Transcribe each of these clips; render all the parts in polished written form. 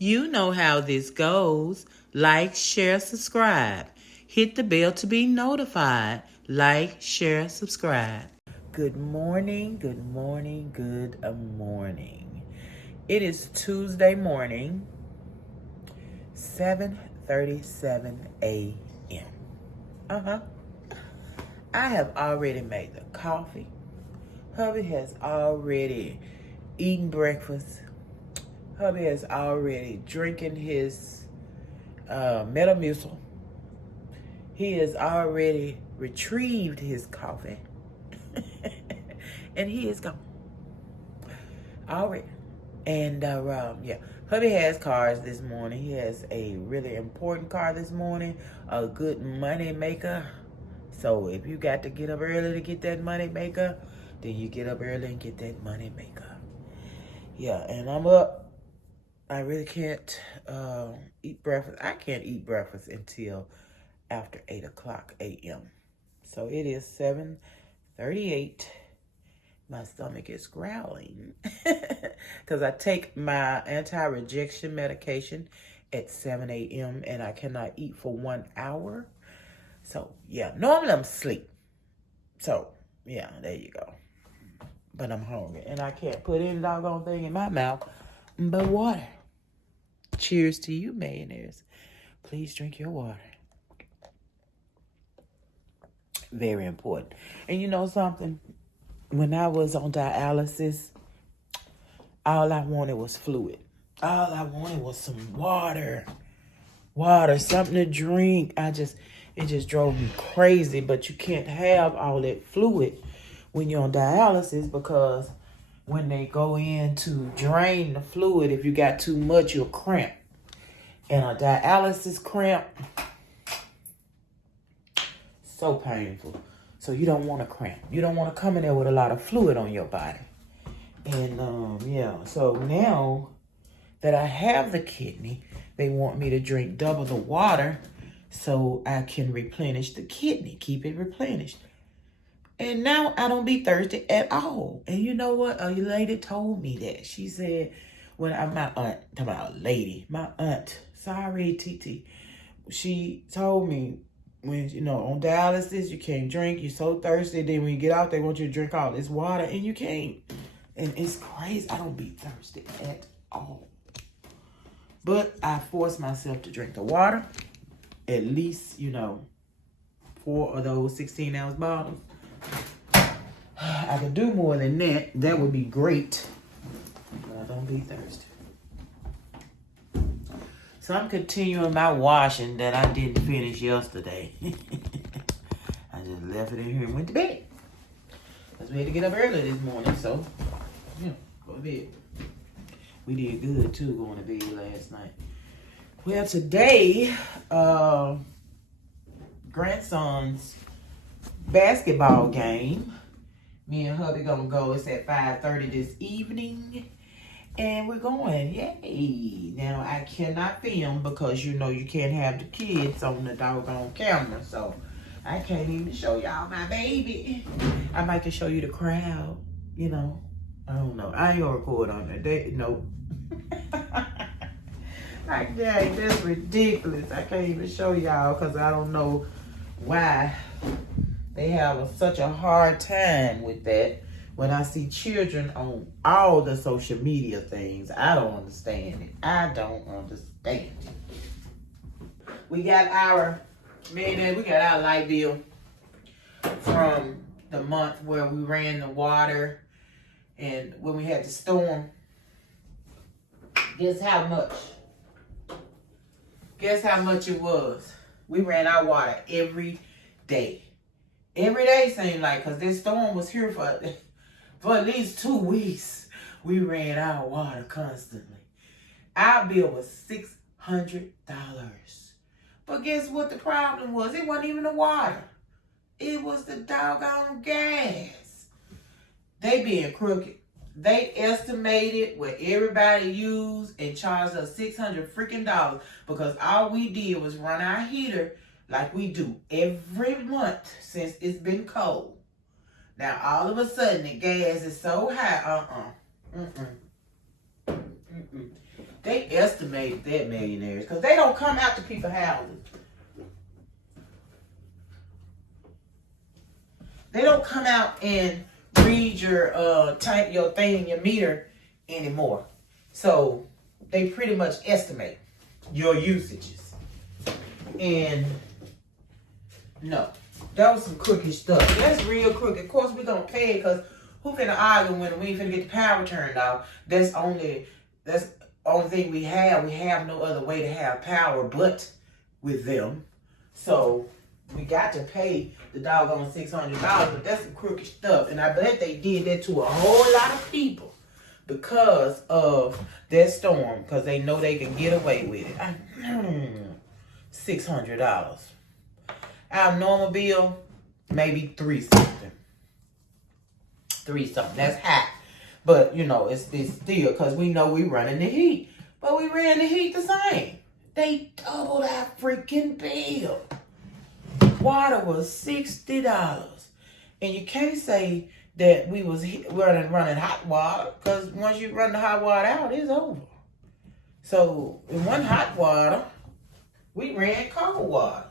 You know how this goes. Like, share, subscribe. Hit the bell to be notified. Like, share, subscribe. Good morning, good morning, good morning. It is Tuesday morning, 7:37 a.m. Uh-huh. I have already made the coffee. Hubby has already eaten breakfast. Hubby is already drinking his Metamucil. He has already retrieved his coffee. And he is gone. Already. And yeah, hubby has cars this morning. He has a really important car this morning. A good money maker. So if you got to get up early to get that money maker, then you get up early and get that money maker. Yeah, and I'm up. I really can't eat breakfast. I can't eat breakfast until after 8 o'clock a.m. So it is 7:38. My stomach is growling because I take my anti-rejection medication at 7 a.m. and I cannot eat for 1 hour. So yeah, normally I'm asleep. So yeah, there you go. But I'm hungry and I can't put any doggone thing in my mouth but water. Cheers to you, millionaires. Please drink your water. Very important. And you know something? When I was on dialysis, all I wanted was fluid. All I wanted was some water. Water, something to drink. It just drove me crazy. But you can't have all that fluid when you're on dialysis because when they go in to drain the fluid, if you got too much, you'll cramp. And a dialysis cramp, so painful. So you don't want to cramp. You don't want to come in there with a lot of fluid on your body. And yeah, so now that I have the kidney, they want me to drink double the water so I can replenish the kidney, keep it replenished. And now I don't be thirsty at all. And you know what? A lady told me that. She said, my aunt, talking about a lady, my aunt, sorry, TT, she told me, when, on dialysis, you can't drink, you're so thirsty, then when you get out, they want you to drink all this water, and you can't. And it's crazy. I don't be thirsty at all. But I force myself to drink the water, at least, 4 of those 16-ounce bottles. I could do more than that. That would be great. But I don't be thirsty. So I'm continuing my washing that I didn't finish yesterday. I just left it in here and went to bed. Because we had to get up early this morning, so, go to bed. We did good, too, going to bed last night. Well, today, grandson's basketball game, me and hubby gonna go. It's at 5:30 this evening. And we're going, yay. Now, I cannot film because, you can't have the kids on the doggone camera. So, I can't even show y'all my baby. I might can show you the crowd, I don't know. I ain't gonna record on that. Nope. Like, dang, that's ridiculous. I can't even show y'all because I don't know why they have such a hard time with that. When I see children on all the social media things, I don't understand it. I don't understand it. We got our light bill from the month where we ran the water and when we had the storm. Guess how much? Guess how much it was? We ran our water every day. Every day seemed like, because this storm was here for at least 2 weeks. We ran our water constantly. Our bill was $600. But guess what the problem was? It wasn't even the water. It was the doggone gas. They being crooked. They estimated what everybody used and charged us $600 freaking dollars because all we did was run our heater like we do every month since it's been cold. Now, all of a sudden, the gas is so high. They estimated that millionaires because they don't come out to people's houses. They don't come out and read your type your thing in your meter anymore. So they pretty much estimate your usages. And no, that was some crooked stuff. That's real crooked. Of course, we're gonna pay it because who finna argue when we ain't finna get the power turned off? That's only thing we have. We have no other way to have power but with them. So we got to pay the doggone $600, but that's some crooked stuff. And I bet they did that to a whole lot of people because of that storm, because they know they can get away with it. $600. Our normal bill, maybe $3 something. $3 something. That's high. But, you know, it's still because we know we running the heat. But we ran the heat the same. They doubled our freaking bill. Water was $60. And you can't say that we was running hot water, because once you run the hot water out, it's over. So, in one hot water, we ran cold water.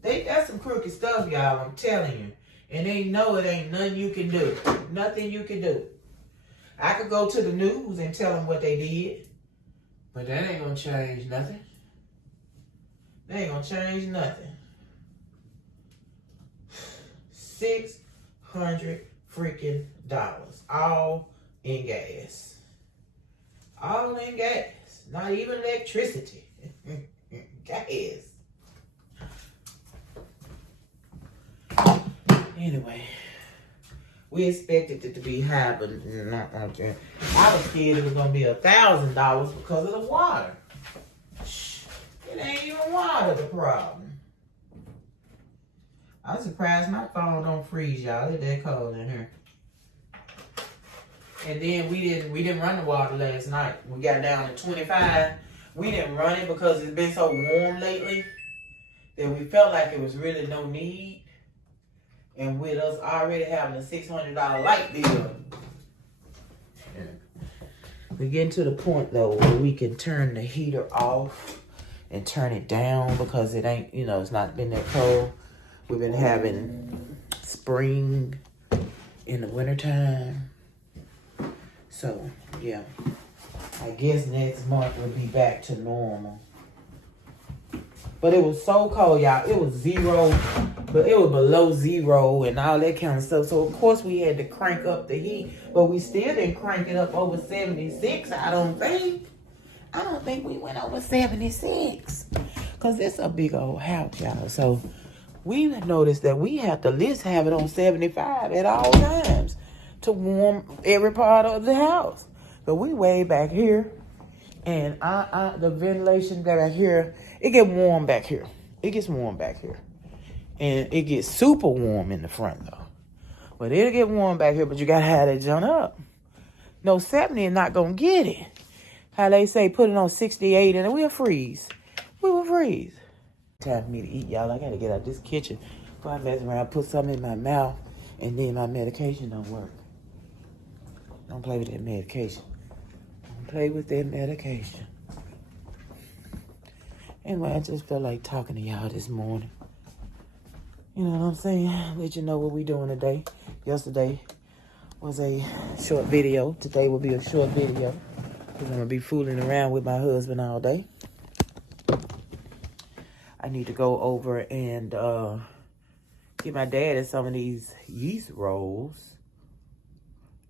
That's some crooked stuff, y'all, I'm telling you. And they know it ain't nothing you can do. Nothing you can do. I could go to the news and tell them what they did, but that ain't gonna change nothing. That ain't gonna change nothing. $600 freaking dollars, all in gas. All in gas. Not even electricity. Gas. Anyway, we expected it to be high, but not like that. I was scared it was gonna be $1,000 because of the water. It ain't even water the problem. I'm surprised my phone don't freeze, y'all. It's that cold in here. And then we didn't run the water last night. We got down to 25. We didn't run it because it's been so warm lately that we felt like it was really no need. And with us already having a $600 light bill, we're getting to the point though where we can turn the heater off and turn it down because it ain't, you know, it's not been that cold. We've been having spring in the wintertime. So, yeah. I guess next month we'll be back to normal. But it was so cold, y'all. It was 0, but it was below 0 and all that kind of stuff. So, of course, we had to crank up the heat. But we still didn't crank it up over 76, I don't think. I don't think we went over 76. Because it's a big old house, y'all. So, we noticed that we have to at least have it on 75 at all times to warm every part of the house. But we way back here. And the ventilation that I hear, it get warm back here. It gets warm back here. And it gets super warm in the front, though. But it'll get warm back here, but you got to have that jump up. No, 70 is not going to get it. How they say, put it on 68 and we'll freeze. We will freeze. Time for me to eat, y'all. I got to get out of this kitchen before I mess around, put something in my mouth, and then my medication don't work. Don't play with that medication. Play with that medication. Anyway, I just felt like talking to y'all this morning. You know what I'm saying? Let you know what we doing today. Yesterday was a short video. Today will be a short video. Because I'm going to be fooling around with my husband all day. I need to go over and get my dad some of these yeast rolls.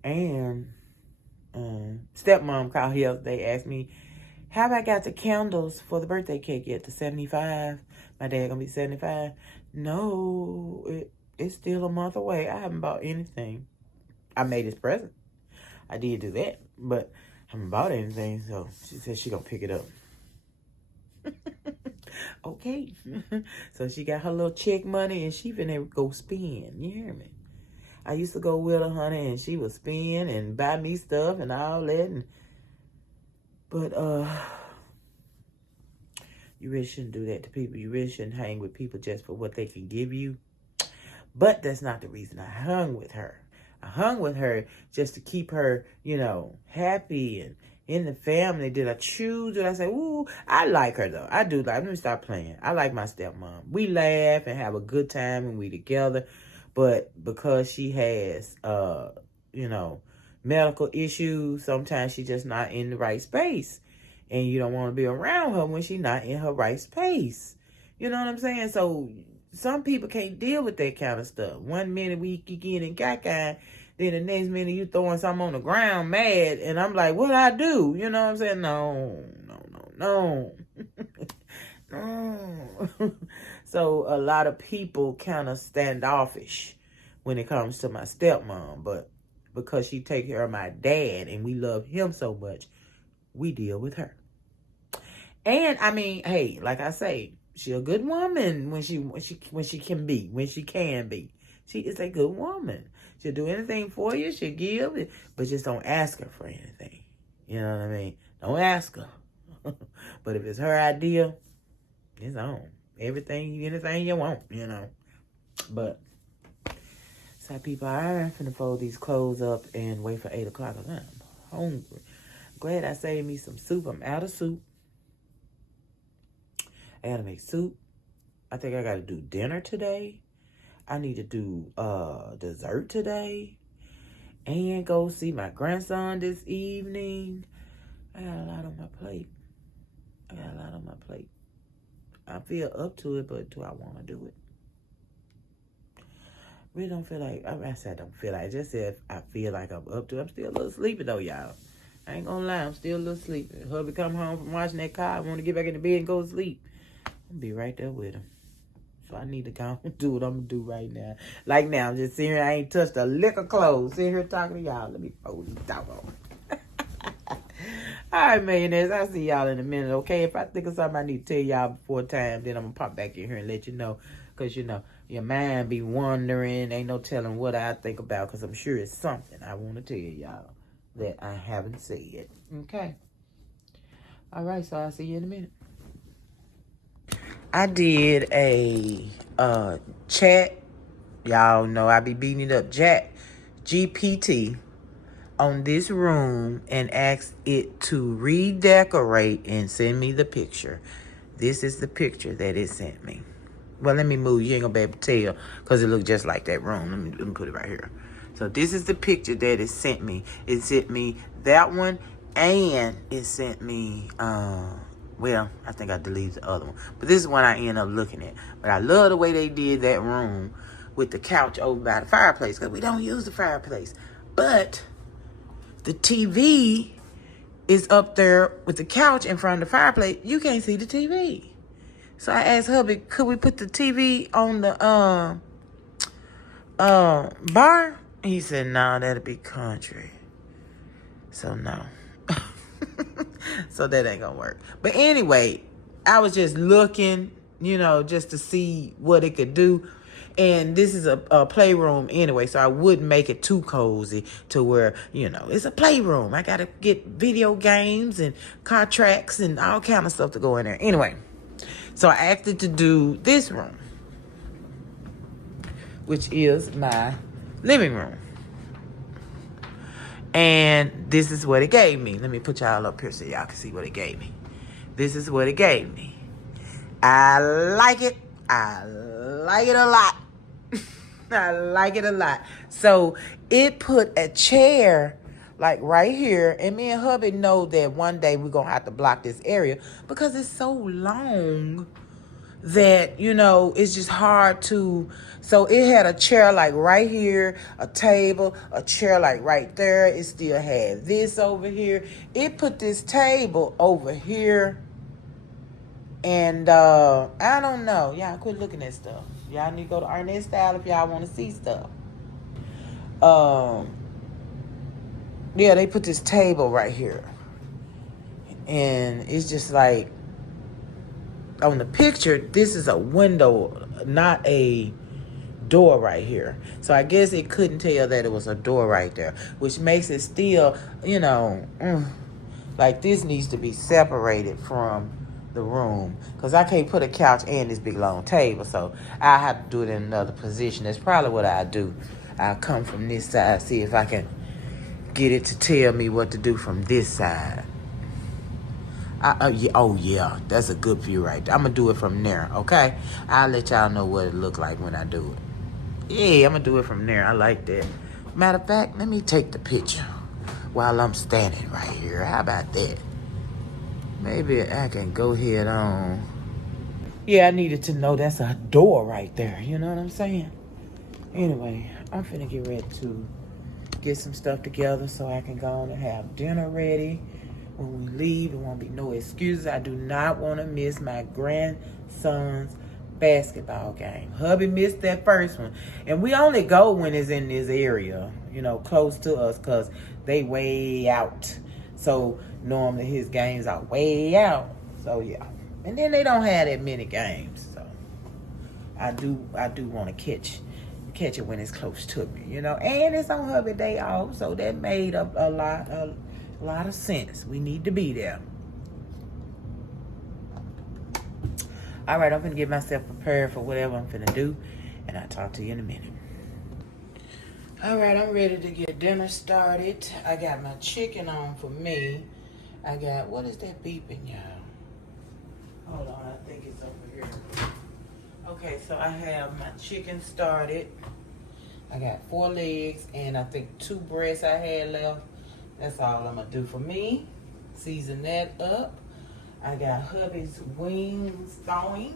And stepmom called yesterday, asked me, have I got the candles for the birthday cake yet? The 75? My dad gonna be 75? No, it's still a month away. I haven't bought anything. I made his present. I did do that, but I haven't bought anything, so she said she gonna pick it up. Okay. So she got her little check money and she finna go spend. You hear me? I used to go with her, honey, and she would spend and buy me stuff and all that. But you really shouldn't do that to people. You really shouldn't hang with people just for what they can give you. But that's not the reason I hung with her. I hung with her just to keep her, you know, happy in the family, did I choose? Did I say, ooh, I like her though. I do like, let me stop playing. I like my stepmom. We laugh and have a good time when we together. But because she has, you know, medical issues, sometimes she's just not in the right space. And you don't want to be around her when she's not in her right space. You know what I'm saying? So some people can't deal with that kind of stuff. One minute we get in caca, then the next minute you throwing something on the ground mad. And I'm like, what I do? You know what I'm saying? No. No. So a lot of people kind of standoffish when it comes to my stepmom. But because she take care of my dad and we love him so much, we deal with her. And I mean, hey, like I say, she a good woman when she can be. She is a good woman. She'll do anything for you. She'll give it, but just don't ask her for anything. You know what I mean? Don't ask her. But if it's her idea, it's on. Anything you want, you know. But so people, I'm finna fold these clothes up and wait for 8 o'clock. I'm hungry. Glad I saved me some soup. I'm out of soup. I gotta make soup. I think I gotta do dinner today. I need to do dessert today. And go see my grandson this evening. I got a lot on my plate. I feel up to it, but do I want to do it? Really don't feel like, I said I don't feel like, I just said I feel like I'm up to it. I'm still a little sleepy though, y'all. I ain't gonna lie, I'm still a little sleepy. Hubby come home from watching that car, I want to get back in the bed and go to sleep. I'll be right there with him. So I need to go and do what I'm going to do right now. Like now, I'm just sitting here. I ain't touched a lick of clothes. Sitting here talking to y'all. Let me fold these top on. All right, millionaires. I'll see y'all in a minute, okay? If I think of something I need to tell y'all before time, then I'm going to pop back in here and let you know. Because, you know, your mind be wandering. Ain't no telling what I think about because I'm sure it's something I want to tell y'all that I haven't said. Okay? All right, so I'll see you in a minute. I did a chat. Y'all know I be beating it up. GPT on this room and asked it to redecorate and send me the picture. This is the picture that it sent me. Well, let me move. You ain't gonna be able to tell because it looked just like that room. Let me put it right here. So this is the picture that it sent me. It sent me that one and it sent me well, I think I deleted the other one. But this is one I end up looking at. But I love the way they did that room with the couch over by the fireplace. Because we don't use the fireplace. But the TV is up there with the couch in front of the fireplace. You can't see the TV. So I asked hubby, could we put the TV on the bar? He said, no, that'd be country. So no. So that ain't gonna work. But anyway, I was just looking, you know, just to see what it could do. And this is a playroom anyway, so I wouldn't make it too cozy to where, you know, it's a playroom. I gotta get video games and car tracks and all kind of stuff to go in there. Anyway, so I asked it to do this room, which is my living room. And this is what it gave me. Let me put y'all up here so y'all can see what it gave me. This is what it gave me. I like it. I like it a lot. I like it a lot. So it put a chair like right here. And me and hubby know that one day we're going to have to block this area because it's so long that, you know, it's just hard to. So it had a chair like right here, a table, a chair like right there. It still had this over here. It put this table over here. And I don't know. Y'all quit looking at stuff. Y'all need to go to Arnett Style if y'all want to see stuff. Yeah, they put this table right here. And it's just like, on the picture, this is a window, not a door right here. So I guess it couldn't tell that it was a door right there, which makes it still, you know, like this needs to be separated from the room because I can't put a couch and this big long table. So I have to do it in another position. That's probably what I do. I'll come from this side, see if I can get it to tell me what to do from this side. Yeah, oh yeah, that's a good view right there. I'm gonna do it from there, okay? I'll let y'all know what it look like when I do it. Yeah, I'm gonna do it from there. I like that. Matter of fact, let me take the picture while I'm standing right here. How about that? Maybe I can go ahead on. Yeah, I needed to know that's a door right there. You know what I'm saying? Anyway, I'm finna get ready to get some stuff together so I can go on and have dinner ready. When we leave, there won't be no excuses. I do not want to miss my grandson's basketball game. Hubby missed that first one. And we only go when it's in this area, you know, close to us, because they way out. So normally his games are way out. So yeah. And then they don't have that many games. So I do want to catch it when it's close to me, you know. And it's on hubby day off, so that made up a lot of sense. We need to be there. All right, I'm gonna get myself prepared for whatever I'm finna do, and I'll talk to you in a minute. All right, I'm ready to get dinner started. I got my chicken on for me. I got, what is that beeping, y'all? Hold on, I think it's over here. Okay, so I have my chicken started. I got 4 legs and I think 2 breasts I had left. That's all I'm gonna do for me. Season that up. I got hubby's wings going.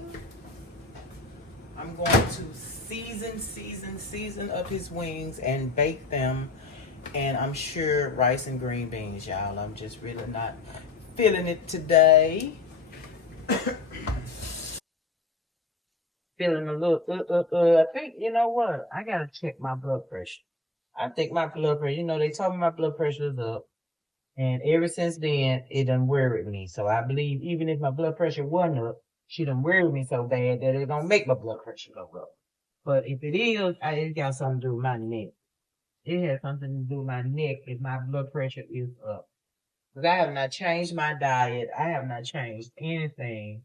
I'm going to season up his wings and bake them. And I'm sure rice and green beans, y'all. I'm just really not feeling it today. Feeling a little, I think, you know what? I gotta check my blood pressure. I think my blood pressure, you know, they told me my blood pressure is up. And ever since then, it done worried me. So I believe even if my blood pressure wasn't up, she done worried me so bad that it gonna make my blood pressure go up. But if it is, it got something to do with my neck. It has something to do with my neck if my blood pressure is up. Because I have not changed my diet. I have not changed anything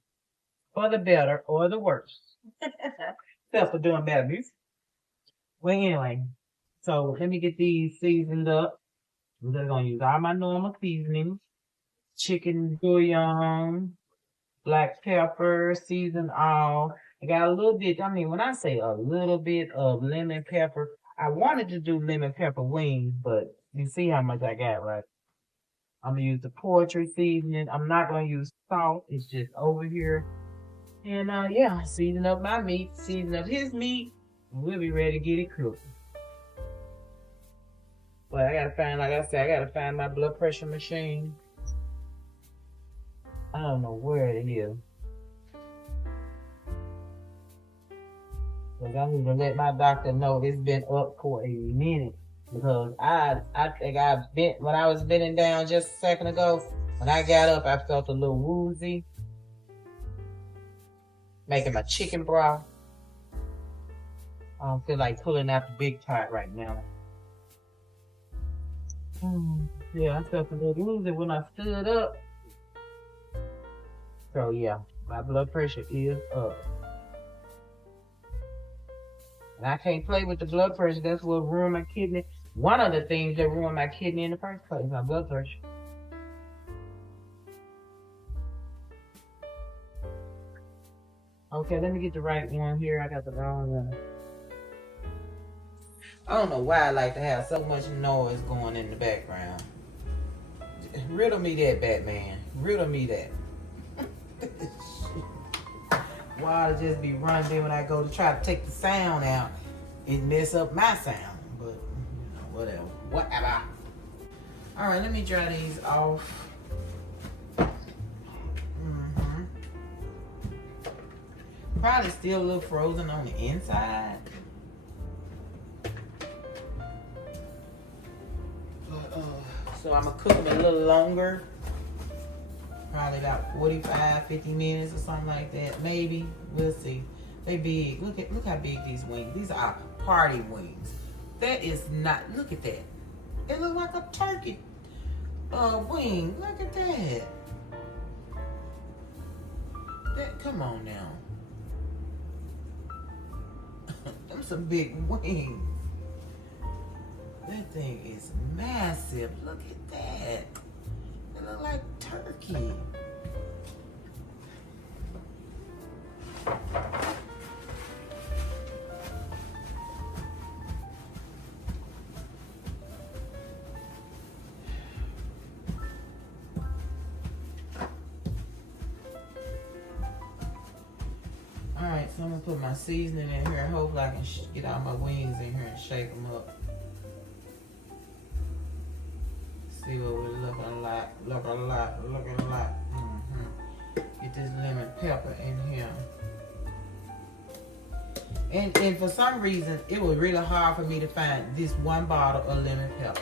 for the better or the worse. Except for doing better. Well, anyway, so let me get these seasoned up. I'm just gonna use all my normal seasonings. Chicken bouillon, black pepper, season all. I got a little bit, I mean, when I say a little bit of lemon pepper, I wanted to do lemon pepper wings, but you see how much I got, right? I'm gonna use the poultry seasoning. I'm not gonna use salt. It's just over here. And yeah, season up my meat, season up his meat, and we'll be ready to get it cooked. But I gotta find, like I said, I gotta find my blood pressure machine. I don't know where it is. Because I need to let my doctor know it's been up for a minute. Because I think when I was bending down just a second ago, when I got up, I felt a little woozy. Making my chicken broth. I don't feel like pulling out the big pot right now. Yeah, I felt a little woozy when I stood up. So yeah, my blood pressure is up. And I can't play with the blood pressure. That's what ruined my kidney. One of the things that ruined my kidney in the first place, my blood pressure. Okay, let me get the right one here. I got the wrong one. I don't know why I like to have so much noise going in the background. Riddle me that, Batman. Riddle me that. Why to just be running there when I go to try to take the sound out, it mess up my sound. But whatever. Whatever. Alright, let me dry these off. Probably still a little frozen on the inside. So I'm gonna cook them a little longer. Probably about 45, 50 minutes or something like that. Maybe. We'll see. They big. Look how big these wings. These are party wings. That is not, look at that. It looks like a turkey wing. Look at that. Come on now. Them some big wings. That thing is massive. Look at that. It look like turkey. So I'm gonna put my seasoning in here and hopefully I can get all my wings in here and shake them up. See what we're looking like. Get this lemon pepper in here. And for some reason, it was really hard for me to find this one bottle of lemon pepper.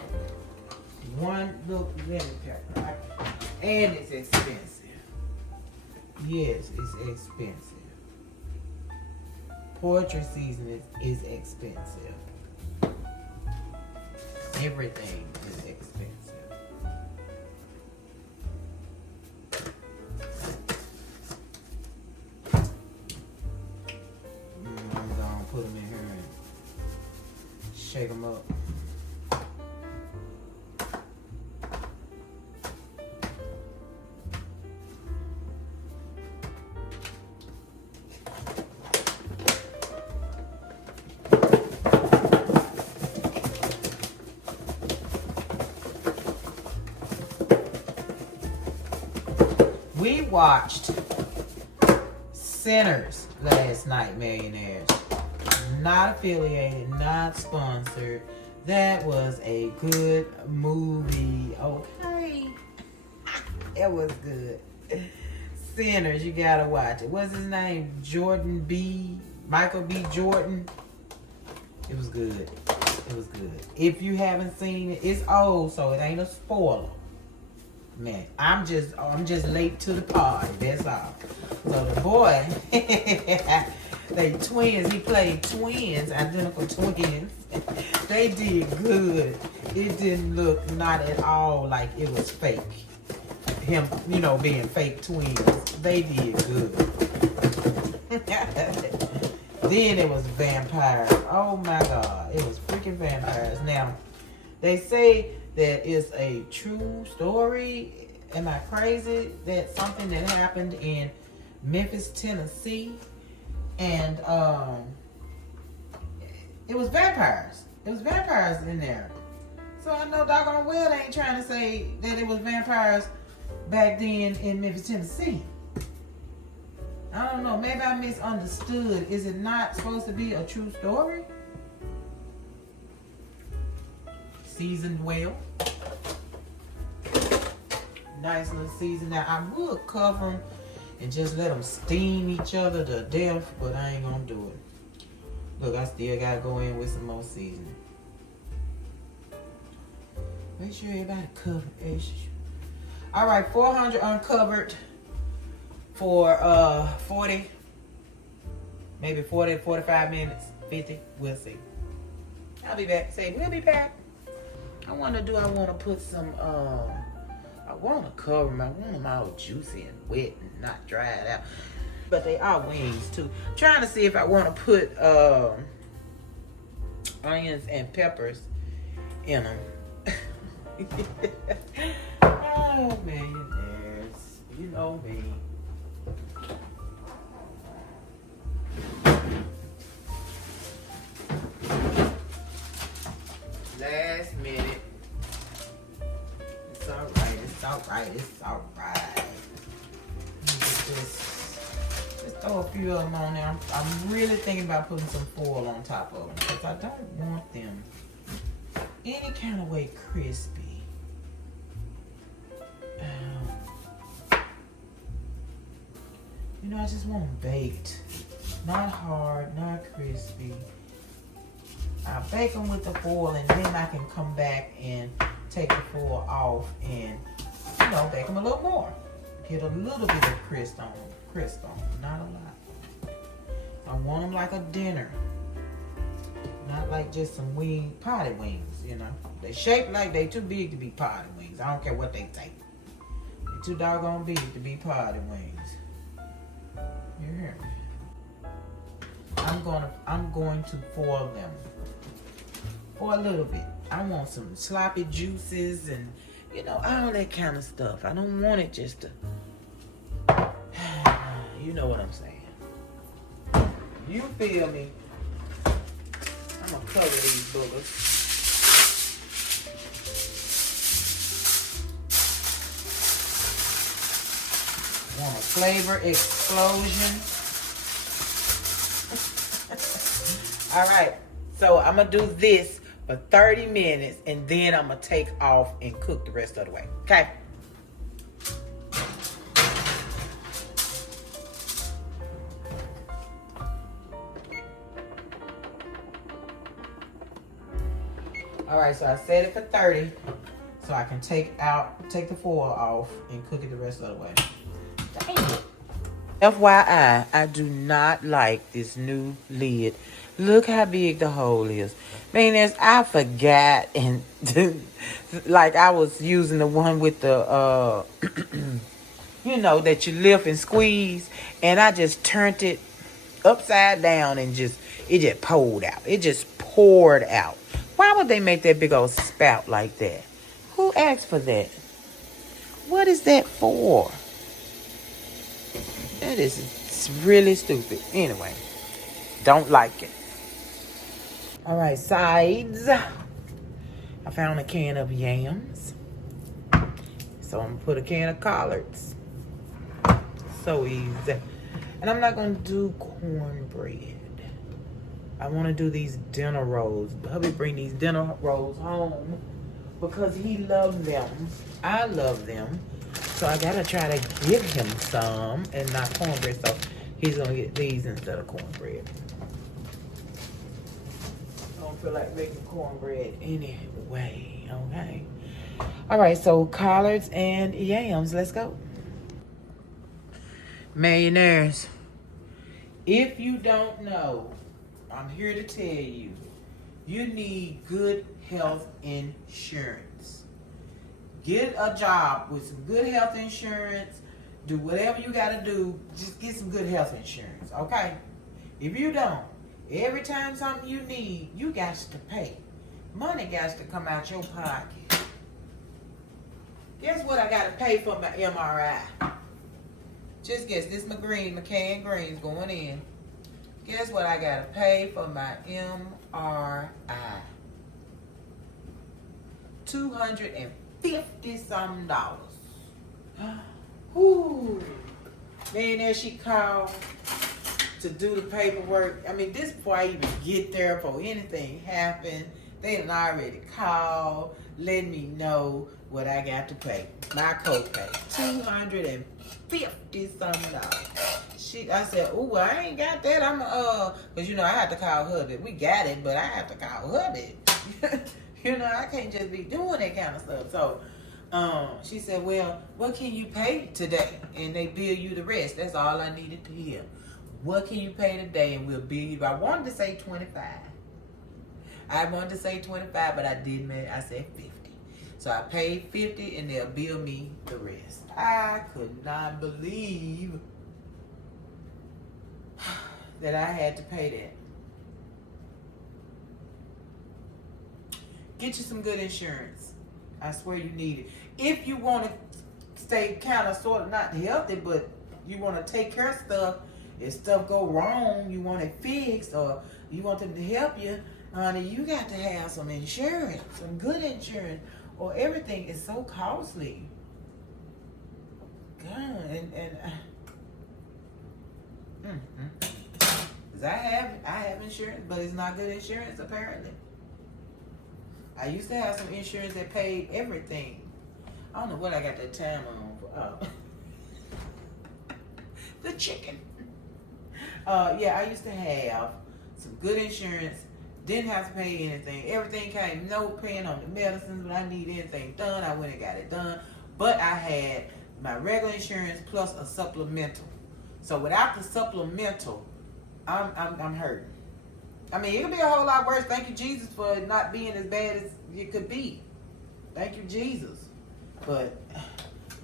One little lemon pepper. And it's expensive. Yes, it's expensive. Poetry season is expensive. Everything is expensive. I'm gonna put them in here and shake them up. We watched Sinners last night, Millionaires. Not affiliated, not sponsored. That was a good movie. Okay. It was good. Sinners, you gotta watch it. What's his name? Michael B. Jordan. It was good. It was good. If you haven't seen it, it's old, so it ain't a spoiler. Man, I'm just late to the party. That's all. So the boy, they twins. He played twins, identical twins. They did good. It didn't look not at all like it was fake. Him, being fake twins. They did good. Then it was vampires. Oh my God, it was freaking vampires. Now, they say that it's a true story. Am I crazy? That's something that happened in Memphis, Tennessee. And it was vampires. It was vampires in there. So I know doggone well they ain't trying to say that it was vampires back then in Memphis, Tennessee. I don't know. Maybe I misunderstood. Is it not supposed to be a true story? Seasoned well. Nice little season. Now I would cover them and just let them steam each other to death, but I ain't gonna do it. Look, I still gotta go in with some more seasoning. Make sure everybody covered. All right, 400 uncovered for 40, maybe 40 to 45 minutes, 50. We'll see. I'll be back. Say we'll be back. I want to put some, I want to cover them. I want them all juicy and wet and not dried out. But they are wings too. I'm trying to see if I want to put onions and peppers in them. Oh, millionaires. You know me. Last minute. It's alright. It's alright. It's alright. Just throw a few of them on there. I'm really thinking about putting some foil on top of them because I don't want them any kind of way crispy. I just want them baked. Not hard, not crispy. I bake them with the foil and then I can come back and take the foil off and, bake them a little more. Get a little bit of crisp on them, not a lot. I want them like a dinner. Not like just some potty wings, They shaped like they too big to be potty wings. I don't care what they take. They're too doggone big to be potty wings. You hear me? I'm going to foil them for a little bit. I want some sloppy juices and all that kind of stuff. I don't want it just to you know what I'm saying. You feel me? I'm gonna cover these boogers. Want a flavor explosion. All right. So I'm going to do this for 30 minutes, and then I'm going to take off and cook the rest of the way. Okay? All right, so I set it for 30 so I can take the foil off and cook it the rest of the way. Dang it. FYI, I do not like this new lid. Look how big the hole is. Man, I forgot, and like I was using the one with the you know, that you lift and squeeze, and I just turned it upside down and it just poured out. It just poured out. Why would they make that big old spout like that? Who asked for that? What is that for? That is really stupid. Anyway, don't like it. All right, sides. I found a can of yams. So I'm going to put a can of collards. So easy. And I'm not going to do cornbread. I want to do these dinner rolls. Hubby bring these dinner rolls home because he loves them. I love them. So I got to try to give him some and not cornbread. So he's going to get these instead of cornbread. I don't feel like making cornbread anyway. Okay. All right. So collards and yams. Let's go. Millionaires, if you don't know, I'm here to tell you, you need good health insurance. Get a job with some good health insurance. Do whatever you got to do. Just get some good health insurance, okay? If you don't, every time something you need, you got to pay. Money got to come out your pocket. Guess what I got to pay for my MRI? Just guess, this my canned greens going in. Guess what I gotta pay for my MRI? $250-something. Whoo. Man, there she called to do the paperwork. I mean, this before I even get there, before anything happened, they had already called, letting me know what I got to pay. My copay, $250-something. I said, "Ooh, I ain't got that. cause I had to call hubby. We got it, but I have to call hubby. I can't just be doing that kind of stuff." So, she said, "Well, what can you pay today?" And they bill you the rest. That's all I needed to hear. What can you pay today, and we'll bill you. I wanted to say 25. But I didn't. I said 50. So I paid 50, and they'll bill me the rest. I could not believe that I had to pay that. Get you some good insurance. I swear you need it. If you want to stay kind of sort of not healthy, but you want to take care of stuff, if stuff go wrong, you want it fixed, or you want them to help you, honey, you got to have some insurance, some good insurance, or everything is so costly. God, Cause I have insurance, but it's not good insurance apparently. I used to have some insurance that paid everything. I don't know what I got that time on for. The chicken. Yeah, I used to have some good insurance. Didn't have to pay anything. Everything came, no paying on the medicines. When I need anything done, I went and got it done. But I had my regular insurance plus a supplemental. So without the supplemental, I'm hurting. I mean, it could be a whole lot worse. Thank you, Jesus, for it not being as bad as it could be. Thank you, Jesus. But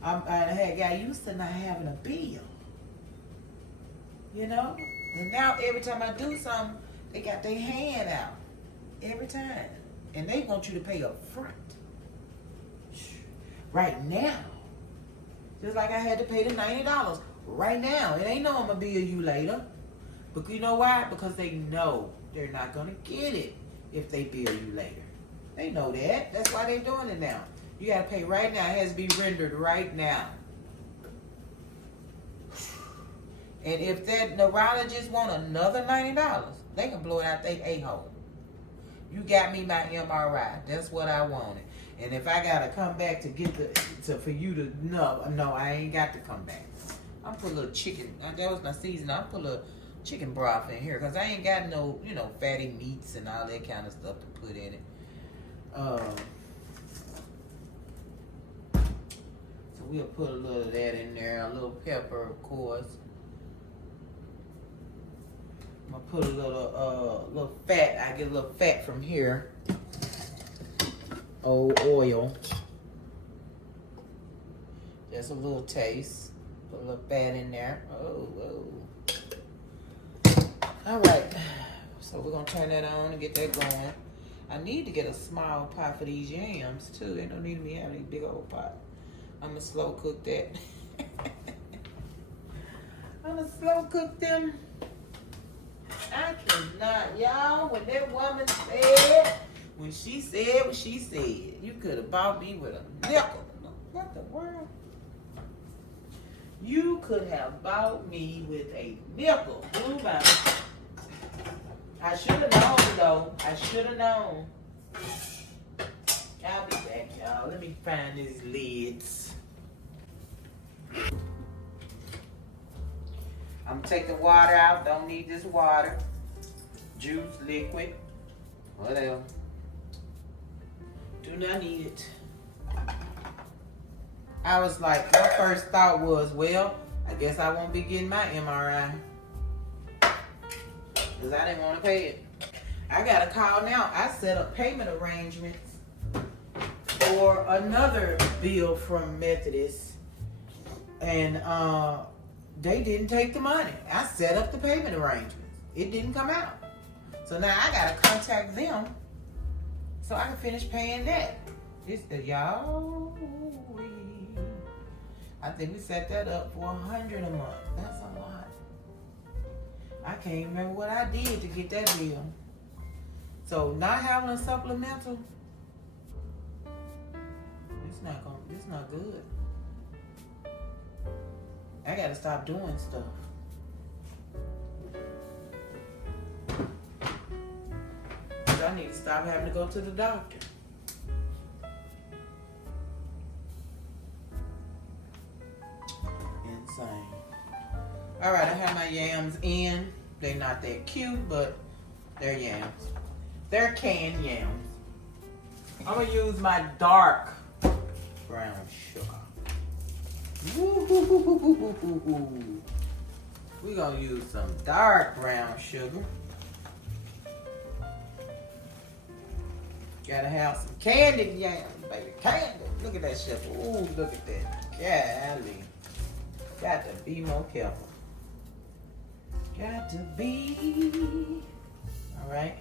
I had got used to not having a bill. And now every time I do something, they got their hand out. Every time. And they want you to pay up front. Right now. Just like I had to pay the $90. Right now. It ain't no I'm going to bill you later. But you know why? Because they know they're not going to get it if they bill you later. They know that. That's why they're doing it now. You got to pay right now. It has to be rendered right now. And if that neurologist want another $90, they can blow it out their a-hole. You got me my MRI. That's what I wanted. And if I gotta come back to get for you to no, I ain't got to come back. I'm put a little chicken. That was my season. I put a little chicken broth in here because I ain't got no, fatty meats and all that kind of stuff to put in it. So we'll put a little of that in there. A little pepper, of course. I'm gonna put a little fat. I get a little fat from here. Oil. Just a little taste. Put a little fat in there. All right. So we're gonna turn that on and get that going. I need to get a small pot for these yams too. They don't need me having a big old pot. I'm gonna slow cook that. I'm gonna slow cook them. I cannot, y'all. When she said what she said, you could have bought me with a nickel. What the world? You could have bought me with a nickel. Blue mountain. I should have known, though. I should have known. I'll be back, y'all. Let me find these lids. I'm gonna take the water out. Don't need this water. Juice, liquid, whatever. Do not need it. I was like, my first thought was, well, I guess I won't be getting my MRI. Because I didn't want to pay it. I got a call now. I set up payment arrangements for another bill from Methodist. And they didn't take the money. I set up the payment arrangements. It didn't come out. So now I got to contact them so I can finish paying that. Y'all, I think we set that up for $100 a month. That's a lot. I can't remember what I did to get that bill. So not having a supplemental, it's not good. I gotta stop doing stuff. I need to stop having to go to the doctor. Insane. All right, I have my yams in. They're not that cute, but they're yams. They're canned yams. I'm gonna use my dark brown sugar. Woo-hoo-hoo-hoo-hoo-hoo-hoo. We're gonna use some dark brown sugar. Gotta have some candied yams, baby. Candy. Look at that sugar. Ooh, look at that. Golly. Got to be more careful. Got to be. All right.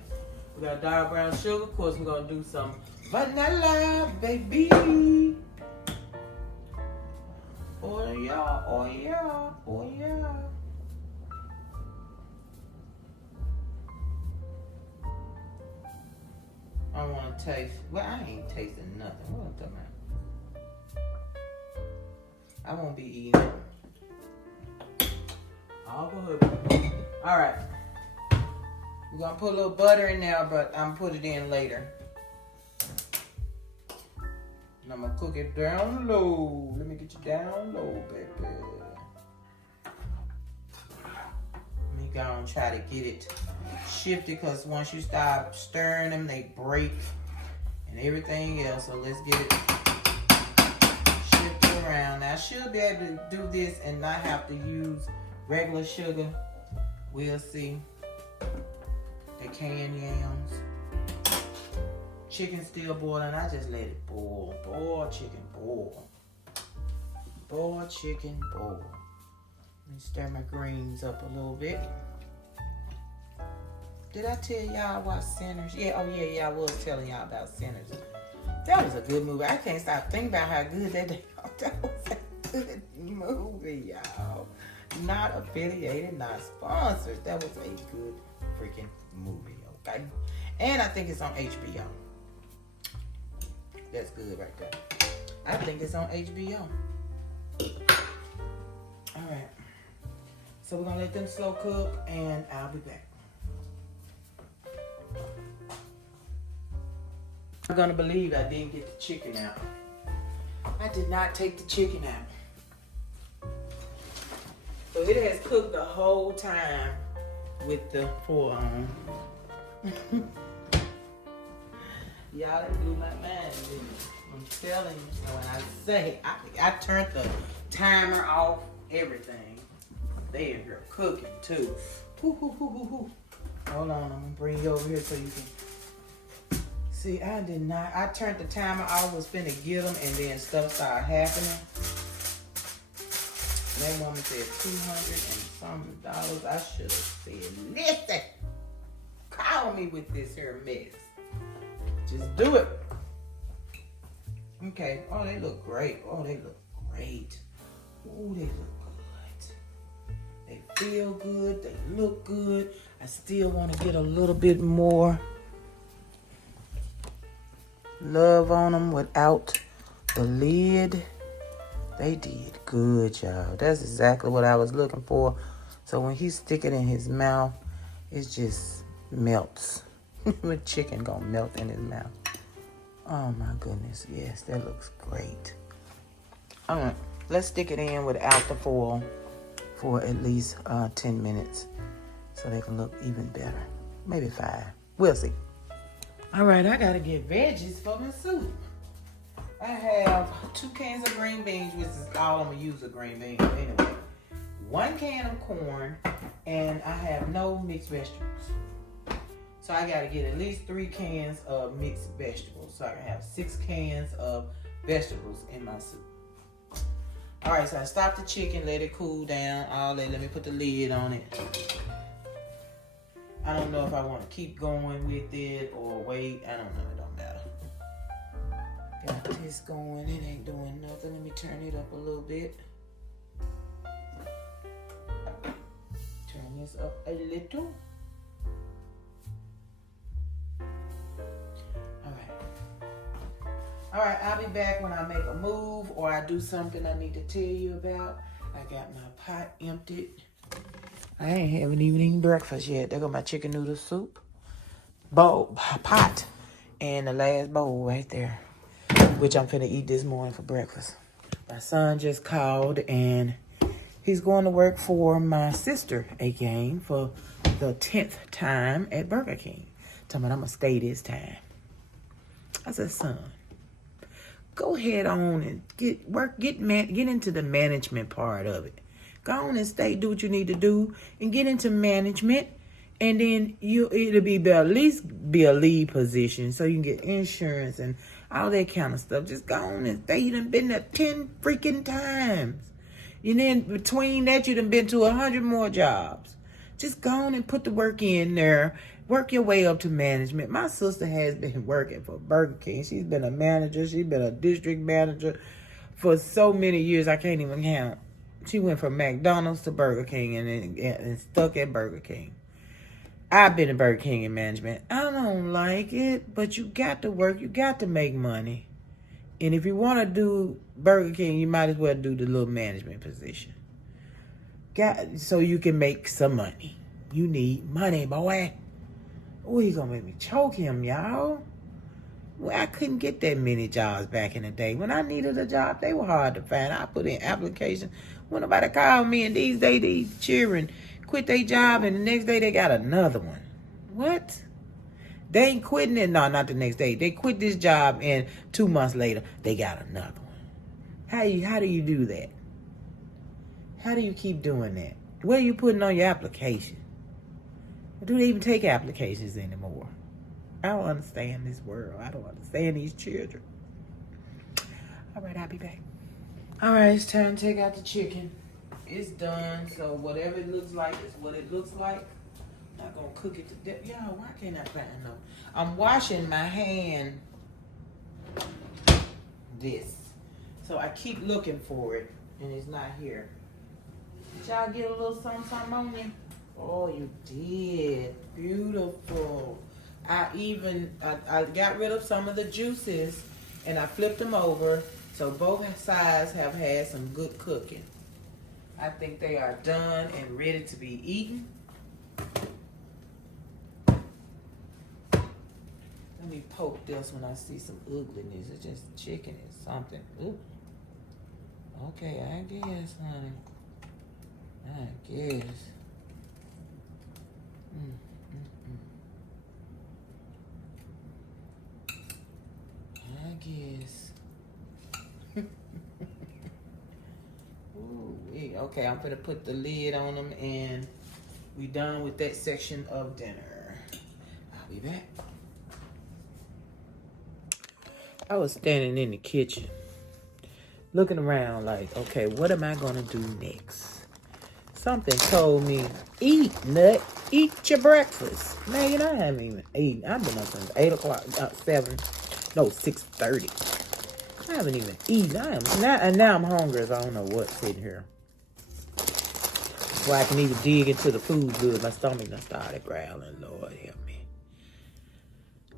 We got dark brown sugar. Of course, we're gonna do some vanilla, baby. Oh yeah, oh yeah, oh yeah. I want to taste. Well, I ain't tasting nothing. What am I talking about? I won't be eating it. All right. We're gonna put a little butter in there, but I'm gonna put it in later. And I'm gonna cook it down low. Let me get you down low, baby. Let me go and try to get it shifted, because once you start stirring them, they break and everything else. So let's get it shifted around. Now I should be able to do this and not have to use regular sugar. We'll see. The canned yams. Chicken still boiling. I just let it boil. Boil, chicken, boil. Boil, chicken, boil. Let me stir my greens up a little bit. Did I tell y'all about Sinners? Yeah, oh yeah, I was telling y'all about Sinners. That was a good movie. I can't stop thinking about how good that was a good movie, y'all. Not affiliated, not sponsored. That was a good freaking movie, okay? And I think it's on HBO. That's good right there. I think it's on HBO. All right. So So we're gonna let them slow cook and I'll be back. I'm gonna believe I didn't get the chicken out. I did not take the chicken out. So it has cooked the whole time with the forearm. Y'all, that blew my mind, didn't it? I'm telling you, when I say, I turned the timer off, everything. They in here cooking too. Hold on, I'm gonna bring you over here so you can see. I did not. I turned the timer off, was finna get them, and then stuff started happening. That woman said $200 and something. I should have said, listen, call me with this here mess. Just do it. Okay. Oh, they look great. Oh, they look great. Oh, they look good. They feel good. They look good. I still want to get a little bit more love on them without the lid. They did good, y'all. That's exactly what I was looking for. So when he stick it in his mouth, it just melts. The chicken gonna melt in his mouth. Oh my goodness, yes, that looks great. All right, let's stick it in without the foil for at least 10 minutes so they can look even better. Maybe 5. We'll see. All right, I gotta get veggies for my soup. I have 2 cans of green beans, which is all I'm gonna use of green beans anyway. 1 can of corn, and I have no mixed vegetables. So I gotta get at least 3 cans of mixed vegetables. So I can have 6 cans of vegetables in my soup. All right, so I stopped the chicken, let it cool down. Let me put the lid on it. I don't know if I want to keep going with it or wait. I don't know, it don't matter. Got this going, it ain't doing nothing. Let me turn it up a little bit. Turn this up a little. All right, I'll be back when I make a move or I do something I need to tell you about. I got my pot emptied. I haven't even eaten breakfast yet. There go my chicken noodle soup bowl, pot, and the last bowl right there, which I'm finna eat this morning for breakfast. My son just called and he's going to work for my sister again for the 10th time at Burger King. Talking about I'm gonna stay this time. I said, son, go ahead on and get into the management part of it. Go on and stay, do what you need to do, and get into management, and then it'll be at least be a lead position, so you can get insurance and all that kind of stuff. Just go on and stay. You done been there 10 freaking times, and then between that, you done been to 100 more jobs. Just go on and put the work in there. Work your way up to management. My sister has been working for Burger King. She's been a manager. She's been a district manager for so many years, I can't even count. She went from McDonald's to Burger King and stuck at Burger King. I've been at Burger King in management. I don't like it, but you got to work. You got to make money. And if you want to do Burger King, you might as well do the little management position. So you can make some money. You need money, boy. Oh, he's going to make me choke him, y'all. Well, I couldn't get that many jobs back in the day. When I needed a job, they were hard to find. I put in applications. When nobody called me, and these days, these children quit their job, and the next day they got another one. What? They ain't quitting it. No, not the next day. They quit this job, and 2 months later, they got another one. How do you do that? How do you keep doing that? What are you putting on your application? Do they even take applications anymore? I don't understand this world. I don't understand these children. All right, I'll be back. All right, it's time to take out the chicken. It's done, so whatever it looks like is what it looks like. I'm not gonna cook it to death. Y'all, why can't I find no? I'm washing my hand. This. So I keep looking for it, and it's not here. Did y'all get a little something on you? Oh, you did. Beautiful. I got rid of some of the juices and I flipped them over so both sides have had some good cooking. I think they are done and ready to be eaten. Let me poke this when I see some ugliness. It's just chicken or something. Ooh. Okay, I guess, honey. I guess. I guess. Ooh, okay, I'm gonna put the lid on them and we done with that section of dinner. I'll be back. I was standing in the kitchen looking around like, okay, what am I gonna do next? Something told me, eat, nut, eat your breakfast. Man, I haven't even eaten. I've been up since 8 o'clock, 6:30. I haven't even eaten. Now I'm hungry, so I don't know what's sitting here. Before I can even dig into the food good, my stomach done started growling. Lord help me.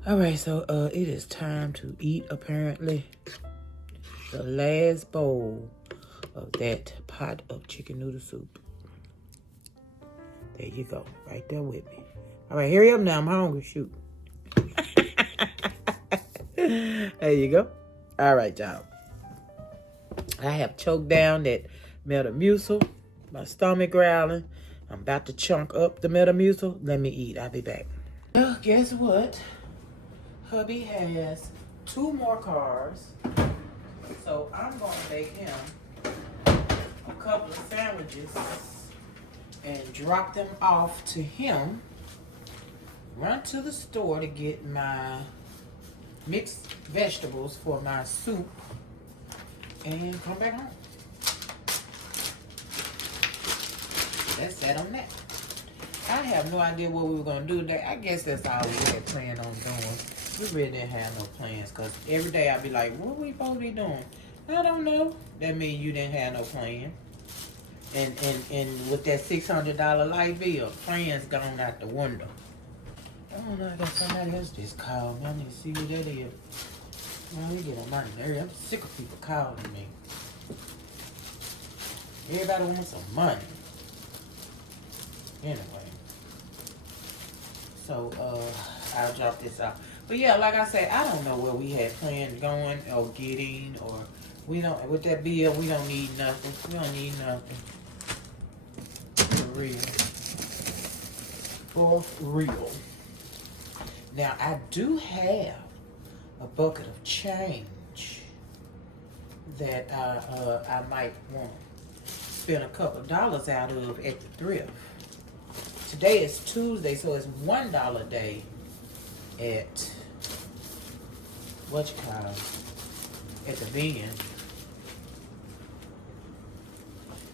All right, so it is time to eat, apparently. The last bowl of that pot of chicken noodle soup. There you go, right there with me. All right, hurry up now. I'm hungry. Shoot. There you go. All right, y'all. I have choked down that Metamucil. My stomach growling. I'm about to chunk up the Metamucil. Let me eat. I'll be back. Well, guess what? Hubby has 2 more cars. So I'm going to make him a couple of sandwiches and drop them off to him. Run to the store to get my mixed vegetables for my soup and come back home. That's that on that. I have no idea what we were going to do today. I guess that's all we had planned on doing. We really didn't have no plans because every day I'd be like, what we supposed to be doing? I don't know. That means you didn't have no plan. And with that $600 light bill, plans gone out the window. I don't know, I got somebody else just called me. I need to see who that is. Man, we get on my nerves. I'm sick of people calling me. Everybody wants some money. Anyway. So, I'll drop this out. But yeah, like I said, I don't know where we had planned going or getting or we don't, with that bill, we don't need nothing. We don't need nothing. For real. For real. Now, I do have a bucket of change that I might want to spend a couple of dollars out of at the thrift. Today is Tuesday, so it's $1 day at at the bin.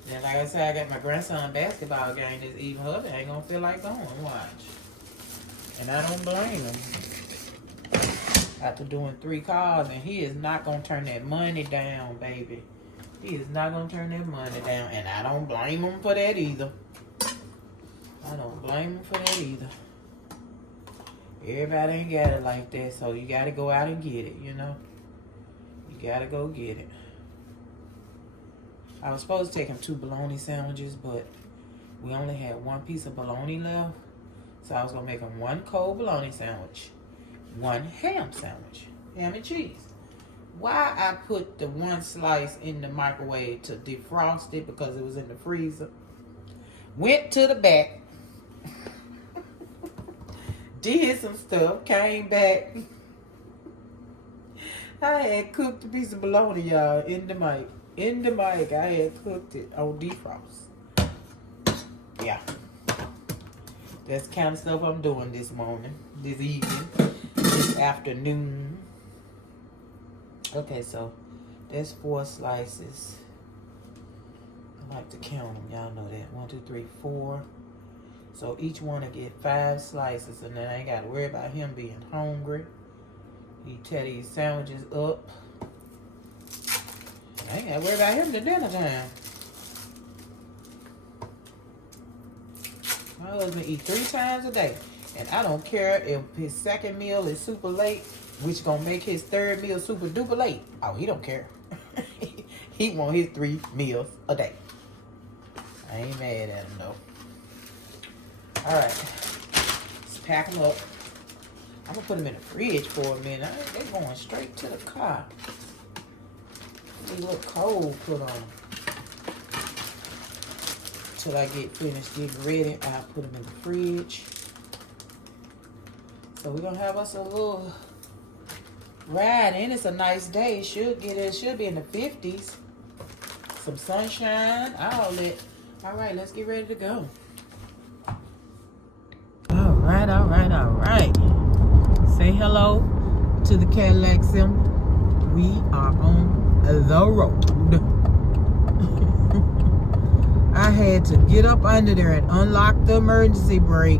Then, like I said, I got my grandson basketball game this evening. Hubby ain't gonna feel like going. Watch, and I don't blame him. After doing 3 calls, and he is not gonna turn that money down, baby. He is not gonna turn that money down, and I don't blame him for that either. I don't blame him for that either. Everybody ain't got it like that, so you gotta go out and get it, you know? You gotta go get it. I was supposed to take him 2 bologna sandwiches, but we only had 1 piece of bologna left. So I was gonna make him 1 cold bologna sandwich, 1 ham sandwich, ham and cheese. Why I put the 1 slice in the microwave to defrost it because it was in the freezer. Went to the back. Did some stuff, came back. I had cooked a piece of bologna, y'all, in the mic. In the mic, I had cooked it on defrost. Yeah. That's the kind of stuff I'm doing this morning, this evening, this afternoon. Okay, so that's 4 slices. I like to count them, y'all know that. 1, 2, 3, 4. So each one will get 5 slices, and then I ain't got to worry about him being hungry. He tear these sandwiches up. I ain't got to worry about him at dinner time. My husband eats 3 times a day, and I don't care if his second meal is super late, which gonna make his third meal super duper late. Oh, he don't care. He want his 3 meals a day. I ain't mad at them though. All right, let's pack them up. I'm gonna put them in the fridge for a minute. They're going straight to the car. They look cold, put on. Till I get finished getting ready, I'll put them in the fridge. So we're gonna have us a little ride, and it's a nice day. It should be in the 50s. Some sunshine, all that. All right, let's get ready to go. All right. Say hello to the Cadillac symbol. We are on the road. I had to get up under there and unlock the emergency brake.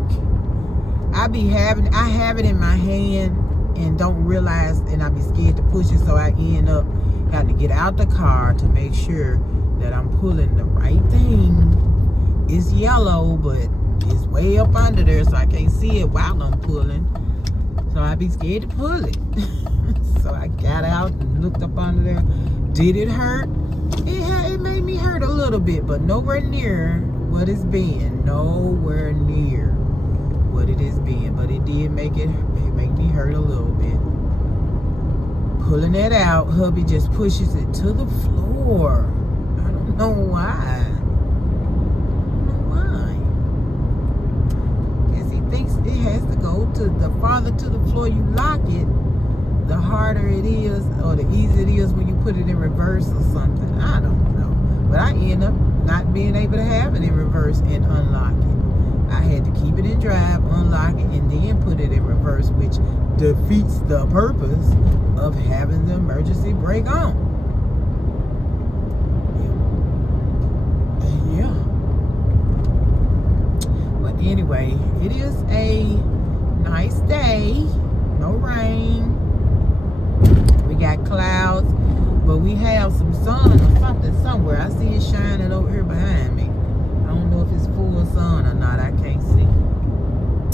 I have it in my hand and don't realize, and I be scared to push it, so I end up having to get out the car to make sure that I'm pulling the right thing. It's yellow, but it's way up under there, so I can't see it while I'm pulling. So I be scared to pull it. So I got out and looked up under there. Did it hurt? It made me hurt a little bit, but nowhere near what it's been. Nowhere near what it has been, but it did make me hurt a little bit. Pulling that out, hubby just pushes it to the floor. I don't know why. Guess he thinks it has to go to the farther to the floor you lock it, the harder it is, or the easier it is when you put it in reverse or something. I don't know. But I end up not being able to have it in reverse and unlock it. I had to keep it in drive, unlock it, and then put it in reverse, which defeats the purpose of having the emergency brake on. Yeah. But anyway, it is a nice day. No rain. We got clouds, but we have some sun or something somewhere. I see it shining over here behind me. I don't know if it's full sun or not. I can't see.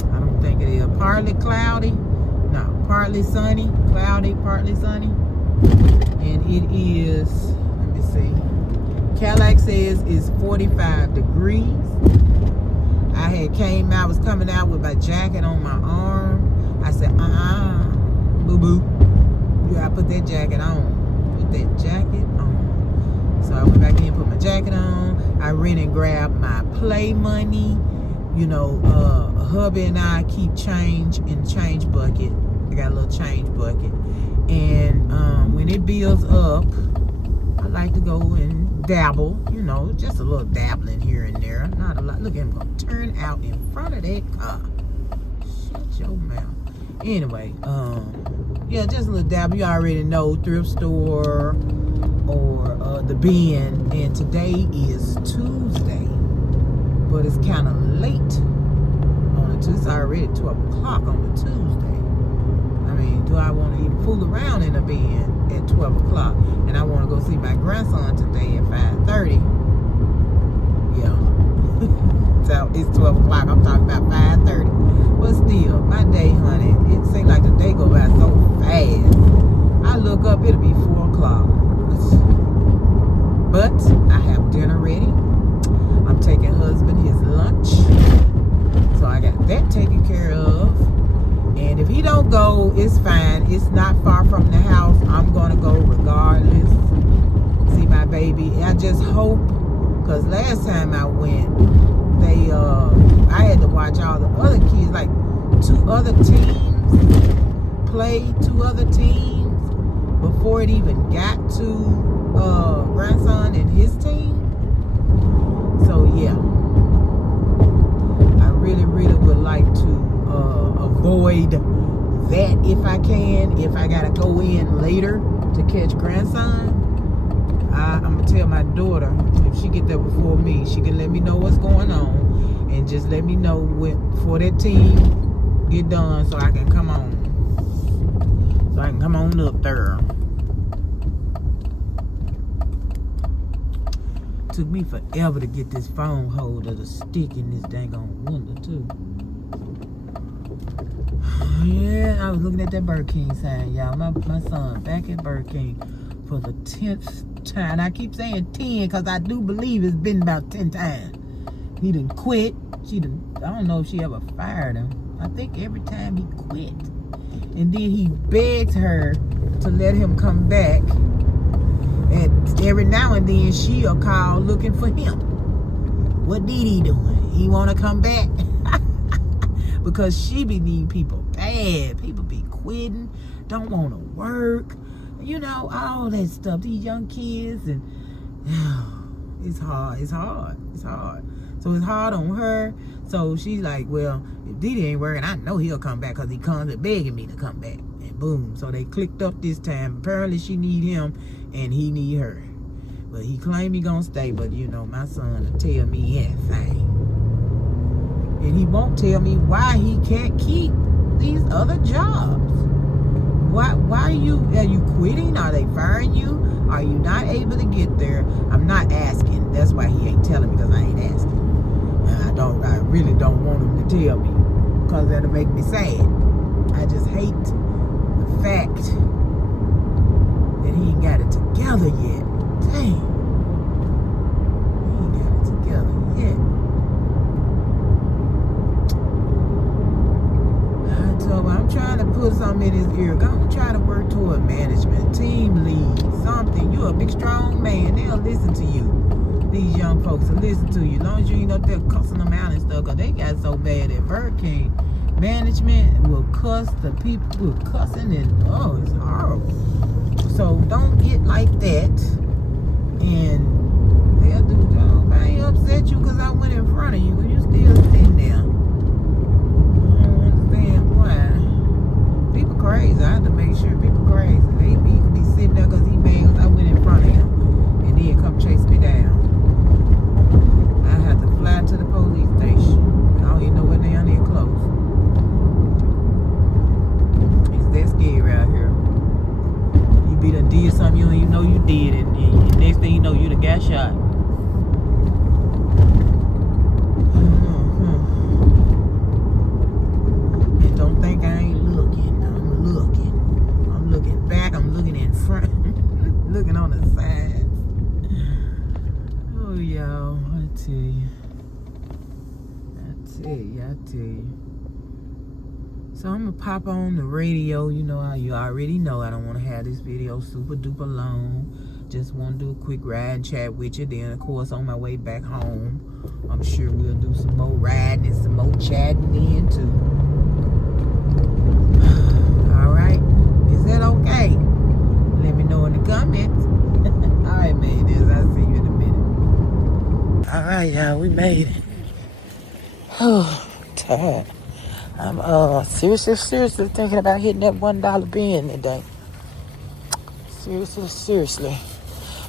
I don't think it is. Partly cloudy. No, partly sunny. Cloudy, partly sunny. And it is, let me see. Cadillac says it's 45 degrees. I was coming out with my jacket on my arm. I said, boo-boo. You gotta put that jacket on. Put that jacket on. So I went back in and put my jacket on. I ran and grabbed my play money. You know, hubby and I keep change in change bucket. I got a little change bucket. And when it builds up, I like to go and dabble. You know, just a little dabbling here and there. Not a lot. Look at him go turn out in front of that car. Shut your mouth. Anyway, yeah, just a little dabble. You already know, thrift store or the bin. And today is Tuesday, but it's kind of late on a Tuesday. It's already 12 o'clock on a Tuesday. I mean, do I want to even fool around in the bin at 12 o'clock? And I want to go see my grandson today at 5:30. Yeah. So it's 12 o'clock. I'm talking about 5:30. But still, my day, honey, it seems like the day goes by so fast. I look up, it'll be 4 o'clock. But I have dinner ready. I'm taking husband his lunch. So I got that taken care of. And if he don't go, it's fine. It's not far from the house. I'm going to go regardless. See my baby. I just hope, because last time I went, I had to watch all the other kids, like 2 other teams play 2 other teams before it even got to grandson and his team. So yeah, I really would like to avoid that if I can. If I gotta go in later to catch grandson, I'm gonna tell my daughter, if she get there before me, she can let me know what's going on and just let me know before that team get done, so I can come on up there. Took me forever to get this phone holder to stick in this dang on window too. Yeah, I was looking at that Burger King sign, y'all. My son back at Burger King for the 10th time. I keep saying 10 because I do believe it's been about 10 times. He done quit. I don't know if she ever fired him. I think every time he quit. And then he begged her to let him come back. And every now and then she'll call looking for him. What did he doing? He want to come back? Because she be needing people bad. People be quitting, don't want to work. You know, all that stuff. These young kids, and it's hard. So it's hard on her. So she's like, well, if Didi ain't working, I know he'll come back because he comes and begging me to come back. And boom. So they clicked up this time. Apparently she need him and he need her. But he claimed he gonna stay. But you know, my son will tell me anything. And he won't tell me why he can't keep these other jobs. Why are you quitting? Are they firing you? Are you not able to get there? I'm not asking. That's why he ain't telling me, because I ain't asking. And I really don't want him to tell me, because that'll make me sad. I just hate the fact that he ain't got it together yet. Dang. He ain't got it together yet. So I'm trying to put something in his ear. I'm trying to work toward management, team lead, something. You're a big, strong man. They'll listen to you. These young folks will listen to you. As long as you ain't up there cussing them out and stuff, because they got so bad at Burger King. Management will cuss the people who are cussing, and oh, it's horrible. So don't get like that. And they'll do, I ain't upset you because I went in front of you, but you still sitting there. People crazy. I have to make sure people crazy. He could be sitting there because he mad because I went in front of him and then come chase me down. I have to fly to the police station. I don't even know where they are near close. It's that scary out here. You be done did something you don't even know you did, and next thing you know you done got shot. And don't think I ain't looking. I'm looking back, I'm looking in front, looking on the sides. Oh, y'all, I tell you. So I'm gonna pop on the radio. You know how you already know I don't want to have this video super duper long. Just want to do a quick ride and chat with you. Then, of course, on my way back home, I'm sure we'll do some more riding and some more chatting then too. Alright, is that okay? Let me know in the comments. Alright, man, I'll see you in a minute. Alright, y'all, we made it. Oh, tired. I'm seriously thinking about hitting that $1 bin today. Seriously.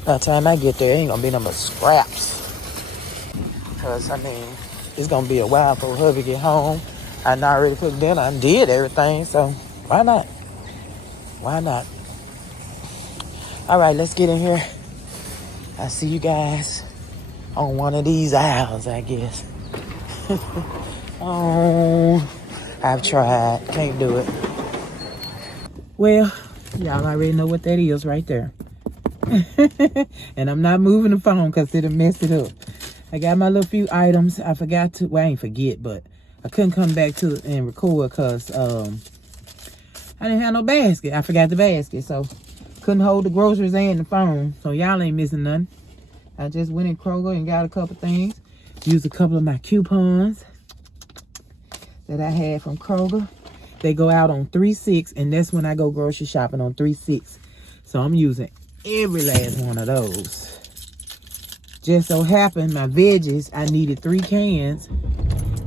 By the time I get there, ain't gonna be no more scraps. Because, I mean, it's gonna be a while for hubby get home. I not already cooked dinner. I did everything, so why not? All right, let's get in here. I'll see you guys on one of these aisles, I guess. Oh, I've tried. Can't do it. Well, y'all already know what that is right there. And I'm not moving the phone because it'll mess it up. I got my little few items. I forgot to, well, I ain't forget, but I couldn't come back to it and record because I didn't have no basket. I forgot the basket, so couldn't hold the groceries and the phone. So y'all ain't missing nothing. I just went in Kroger and got a couple things. Used a couple of my coupons that I had from Kroger. They go out on 3/6, and that's when I go grocery shopping, on 3/6. So I'm using every last one of those. Just so happened, my veggies, I needed 3 cans,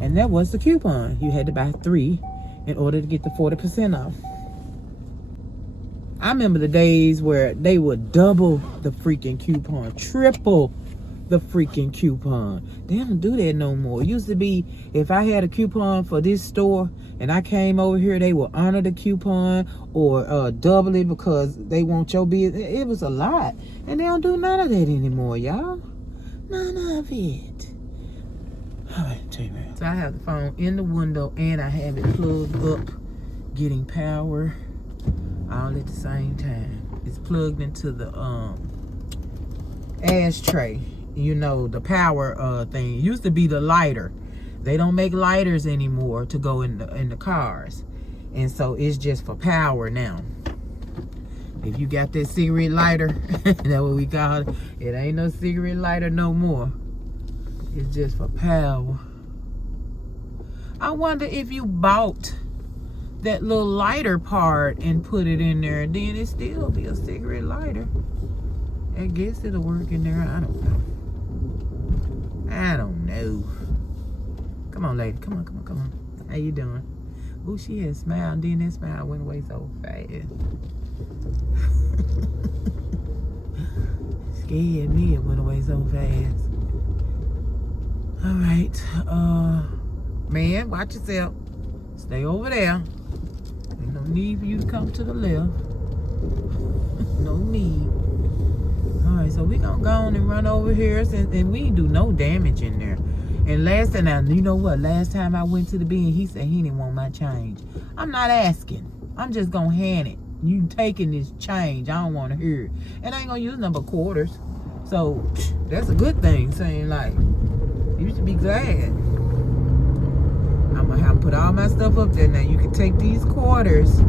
and that was the coupon. You had to buy 3 in order to get the 40% off. I remember the days where they would double the freaking coupon, triple the freaking coupon. They don't do that no more. It used to be, if I had a coupon for this store and I came over here, they will honor the coupon or double it because they want your business. It was a lot. And they don't do none of that anymore, y'all. None of it. All right, tell you, man. So I have the phone in the window and I have it plugged up, getting power all at the same time. It's plugged into the ashtray you know, the power thing. It used to be the lighter. They don't make lighters anymore to go in the cars. And so it's just for power now. If you got that cigarette lighter, that's what we call it. It ain't no cigarette lighter no more. It's just for power. I wonder if you bought that little lighter part and put it in there, then it still be a cigarette lighter. I guess it'll work in there. I don't know. Come on, lady. Come on. How you doing? Oh, she had smiled, and then that smile went away so fast. Scared me, it went away so fast. All right. Man, watch yourself. Stay over there. Ain't no need for you to come to the left. No need. All right, so we gonna go on and run over here, and we ain't do no damage in there. And last time, you know what? Last time I went to the bin, he said he didn't want my change. I'm not asking. I'm just gonna hand it. You taking this change? I don't want to hear it. And I ain't gonna use number quarters. So that's a good thing. Saying like, you should be glad. I'm gonna have to put all my stuff up there now. You can take these quarters,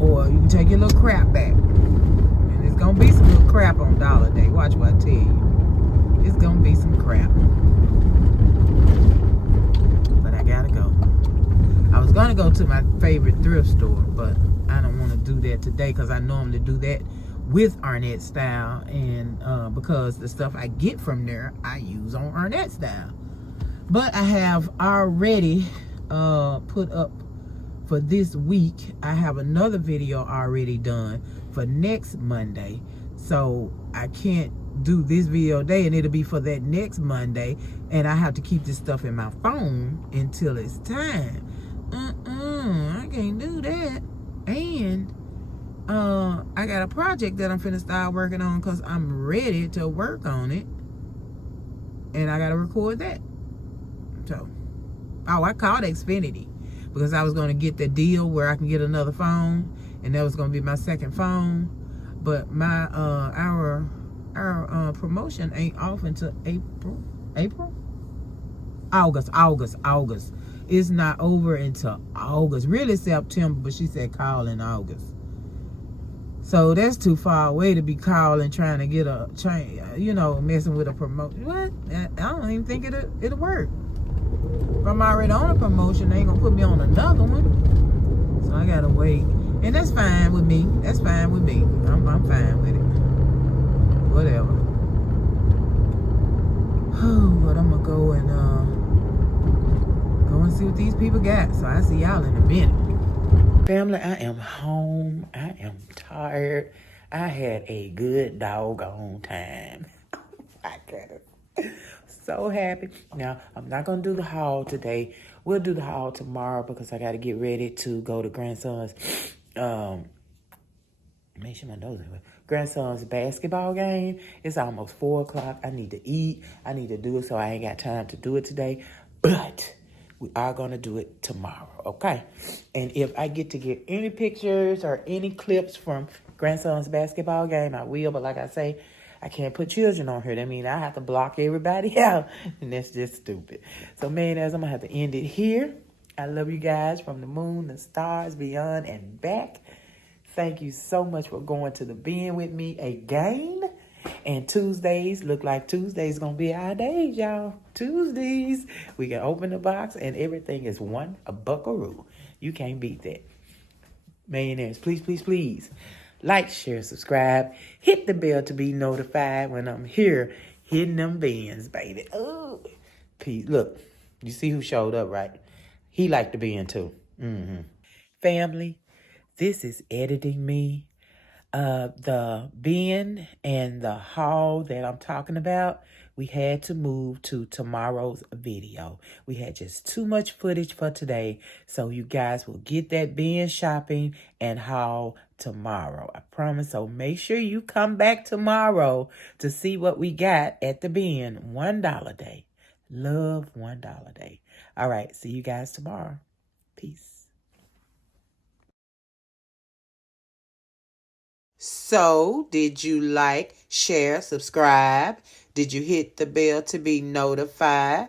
or you can take your little crap back. And it's gonna be some little crap on Dollar Day. Watch what I tell you. It's gonna be some crap. But I gotta go. I was gonna go to my favorite thrift store, but I don't want to do that today because I normally do that with Arnett Style, and because the stuff I get from there I use on Arnett Style. But I have already put up for this week. I have another video already done for next Monday, so I can't do this video today, and it'll be for that next Monday, and I have to keep this stuff in my phone until it's time. I can't do that. And I got a project that I'm finna start working on because I'm ready to work on it, and I gotta record that. So, I called Xfinity because I was gonna get the deal where I can get another phone, and that was gonna be my second phone. But my our promotion ain't off until August. It's not over until August. Really September, but she said call in August. So that's too far away to be calling trying to get a change, you know, messing with a promotion. What? I don't even think it'll work. If I'm already on a promotion, they ain't gonna put me on another one. So I gotta wait. And that's fine with me. I'm fine with it. Whatever. But I'm gonna go and see what these people got. So I see y'all in a minute. Family, I am home. I am tired. I had a good doggone time. I got it. So happy. Now, I'm not going to do the haul today. We'll do the haul tomorrow because I got to get ready to go to grandson's, make sure my nose is grandson's basketball game. It's almost 4 o'clock. I need to eat. I need to do it, so I ain't got time to do it today. But we are going to do it tomorrow, okay? And if I get to get any pictures or any clips from grandson's basketball game, I will. But like I say, I can't put children on here. That means I have to block everybody out. And that's just stupid. So, man, I'm going to have to end it here. I love you guys from the moon, the stars, beyond, and back. Thank you so much for going to the bin with me again. And Tuesdays, look like Tuesdays going to be our days, y'all. Tuesdays, we can open the box and everything is a buckaroo. You can't beat that. Millionaires, please, please, please. Like, share, subscribe. Hit the bell to be notified when I'm here hitting them bins, baby. Oh, peace. Look, you see who showed up, right? He liked the bin too. Family, this is editing me. The bin and the haul that I'm talking about, we had to move to tomorrow's video. We had just too much footage for today, so you guys will get that bin shopping and haul tomorrow. I promise. So make sure you come back tomorrow to see what we got at the bin. $1 day. Love $1 day. All right. See you guys tomorrow. Peace. So, did you like, share, subscribe? Did you hit the bell to be notified?